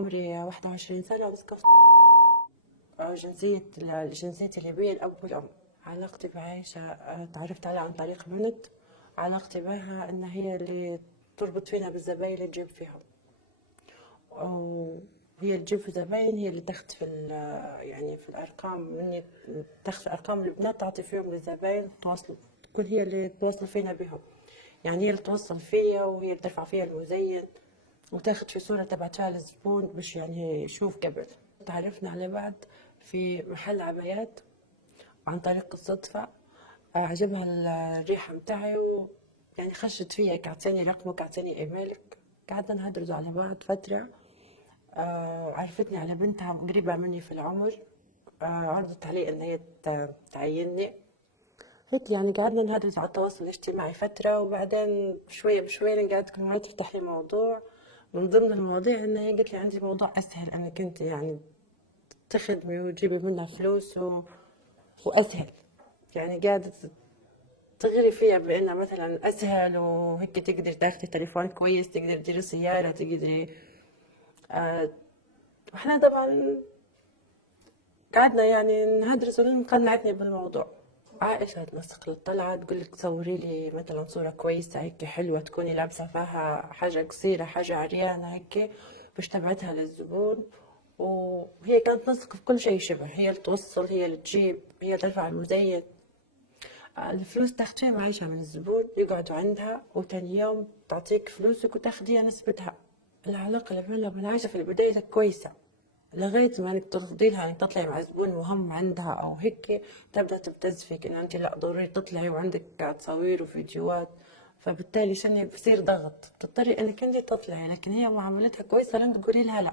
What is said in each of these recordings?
عمري 21 سنة بس كنت جنسيتي الليبية الأب والأم. علاقتي بعائشة تعرفت عليها عن طريق بنت. علاقتي بها إن هي اللي تربط فينا بالزباين اللي تجيب فيهم، وهي اللي تجيب في زباين، هي اللي تاخد في يعني في الأرقام، مني تاخد أرقام البنات تعطي فيهم للزباين، تواصل، تكون هي اللي توصل فينا بهم. يعني هي اللي توصل فيا وهي اللي ترفع فيا المزين وتاخد في صورة تبعتها للزبون باش يعني يشوف قبل. تعرفنا على بعض في محل عبايات عن طريق الصدفة. عجبها الريحة متاعي يعني خشت فيا، كعطيني رقمك، كعطيني ايميلك، قعدنا نهدرز على بعض فترة. عرفتني على بنتها قريبة مني في العمر. عرضت علي ان هي تعيني. قلت يعني قعدنا نهدرز على التواصل الاجتماعي فترة، وبعدين شوية بشوية قعدت كل مرة تفتح لي موضوع. من ضمن المواضيع ان هي قالت لي عندي موضوع اسهل انك انت يعني تخدمي وتجيبي منها فلوس واسهل. يعني قاعدة تغري فيها بانها مثلا اسهل وهيك تقدري تاخدي تليفون كويس، تقدري تديري سيارة، تقدري واحنا طبعا قعدنا يعني نهدرس قنعتني بالموضوع. عائشة تنسق للطلعة تقول لك صوري لي مثلا صورة كويسة هيك حلوة، تكوني لابسة فيها حاجة قصيرة حاجة عريانة هيك باش تبعتها للزبون. وهي كانت تنسق في كل شيء شبه، هي اللي توصل، هي اللي تجيب، هي اللي ترفع المزين. الفلوس تاخديها معيشة من الزبون، يقعدوا عندها وتاني يوم تعطيك فلوسك وتاخديها نسبتها. العلاقة اللي بيننا وبين عايشة في البداية كويسة، لغاية ما انك ترفضي لها انك تطلعي مع زبون مهم عندها او هيك، تبدا تبتز فيك ان انت لا ضروري تطلعي وعندك تصاوير وفيديوهات. فبالتالي شنو بصير ضغط، بتضطري انك انت تطلعي، لكن هي معاملتها كويسة لين تقولي لها لا،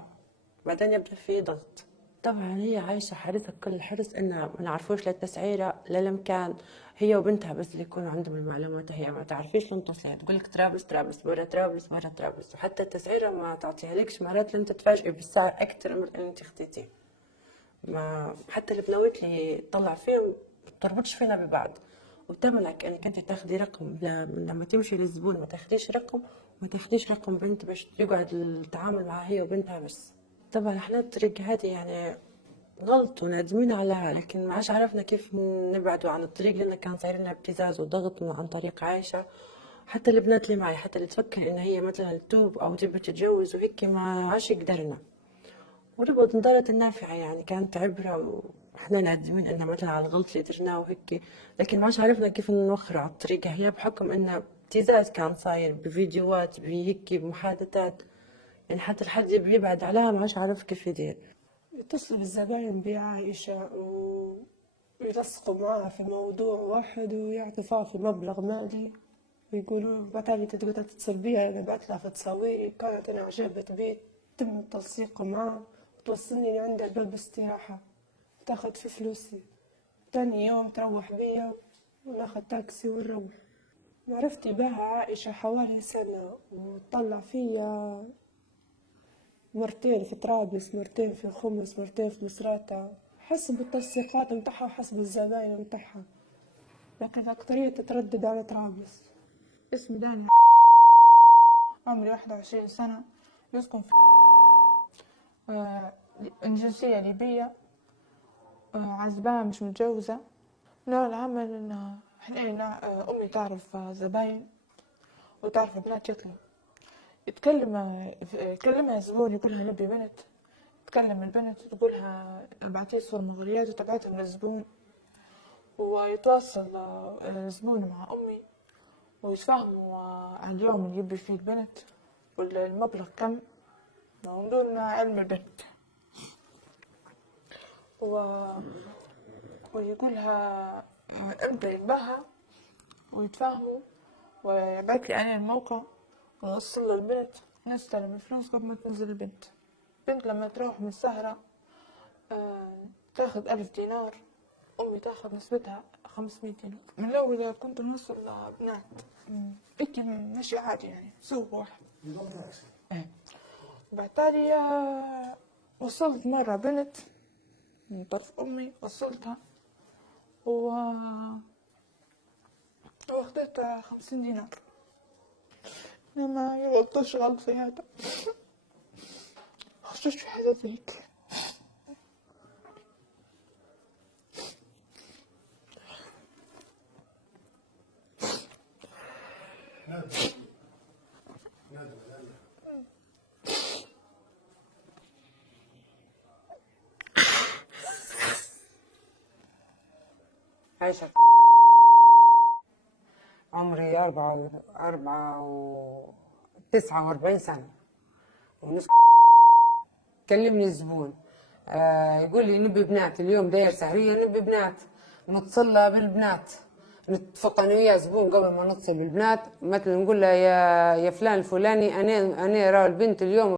بعدين يبدا في ضغط. طبعا هي عايشة حريصة كل الحرص إن ما نعرفوش لا التسعيرة لا الإمكان. هي وبنتها بس اللي يكونوا عندهم المعلومات، هي ما تعرفيش لين توصلي تقول لك طرابلس برا طرابلس برا طرابلس، وحتى التسعيرة ما تعطيها لكش، مرات لين تتفاجئي بالسعر أكثر من اللي أنت خديتيه. ما حتى البنوات اللي طلع فيهم تربطش فينا ببعض، وتمنعك انك انت تاخدي رقم لما تمشي للزبون ما تاخديش رقم، وما تاخديش رقم بنت باش يقعد التعامل معها هي وبنتها بس. طبعا احنا الطريق هذه يعني غلط ونادمين عليها، لكن ما عادش عرفنا كيف نبعدوا عن الطريق، لأن كان صاير لنا ابتزاز وضغط عن طريق عايشة. حتى البنات اللي معي، حتى اللي تفكر إن هي مثلا تتوب أو تبي تتجوز وهيك، ما عادش يقدرنا. وربط نضارة النافعة يعني كانت عبرة، وإحنا نادمين إن مثلا على الغلط اللي درناه وهيك، لكن ما عادش عرفنا كيف نوخر على الطريق هي، بحكم إنه ابتزاز كان صاير بفيديوهات بهيك بمحادثات. يعني حتى الحد يبي يبعد عليها ما عادش عارف كيف يدير. يتصل الزباين بعائشة ويلصقوا معاها في موضوع واحد ويعطفوها في مبلغ مالي، ويقولوا بعتلي تقدر تتصل بيها، أنا بعت لها في تصاويري كانت أنا عجبت بيت، تم التلصيق معاه وتوصلني لعند الباب استراحة، تاخد في فلوسي، تاني يوم تروح بيا وناخد تاكسي ونروح. معرفتي بها عائشة حوالي سنة، وطلع فيا مرتين في طرابلس، مرتين في الخمس، مرتين في مصراتة، حسب التنسيقات متاعها وحسب الزباين متاعها، لكن أكترية تتردد على طرابلس. اسمي دانيا، عمري 21 سنة، يسكن في الجنسية ليبية، عزبان مش متجوزة. نوع العمل إن إحنا أمي تعرف زباين وتعرف بنات يطلعوا، يكلمها الزبون يقولها نبي بنت، تكلم البنت تقولها ابعتي صور مغريات وتبعتهم للزبون، ويتواصل الزبون مع أمي ويتفاهموا على اليوم اللي يبي فيه البنت والمبلغ كم من دون علم البنت، ويقولها امتى يباها ويتفاهموا، ويبعت لي أنا الموقع ونوصل له البنت، نستلم الفلوس قبل ما تنزل البنت. البنت لما تروح من السهرة تاخد 1000 دينار، أمي تاخد نسبتها 500 دينار. من الأول كنت نوصل بنات هيك ماشي عادي يعني سوق واحد. بعتالي وصلت مرة بنت من طرف أمي، وصلتها واخدتها 50 دينار. أنا ما يغلطش غلط في هذا. خشوش في حاجة فيك. عايشة عمري 49 سنة. كلمني الزبون يقول لي نبي بنات اليوم داير سهرية، نبي بنات نتصل بالبنات، نتفق انا ويا زبون قبل ما نتصل بالبنات، مثلا نقول له يا فلان الفلاني انا راى البنت اليوم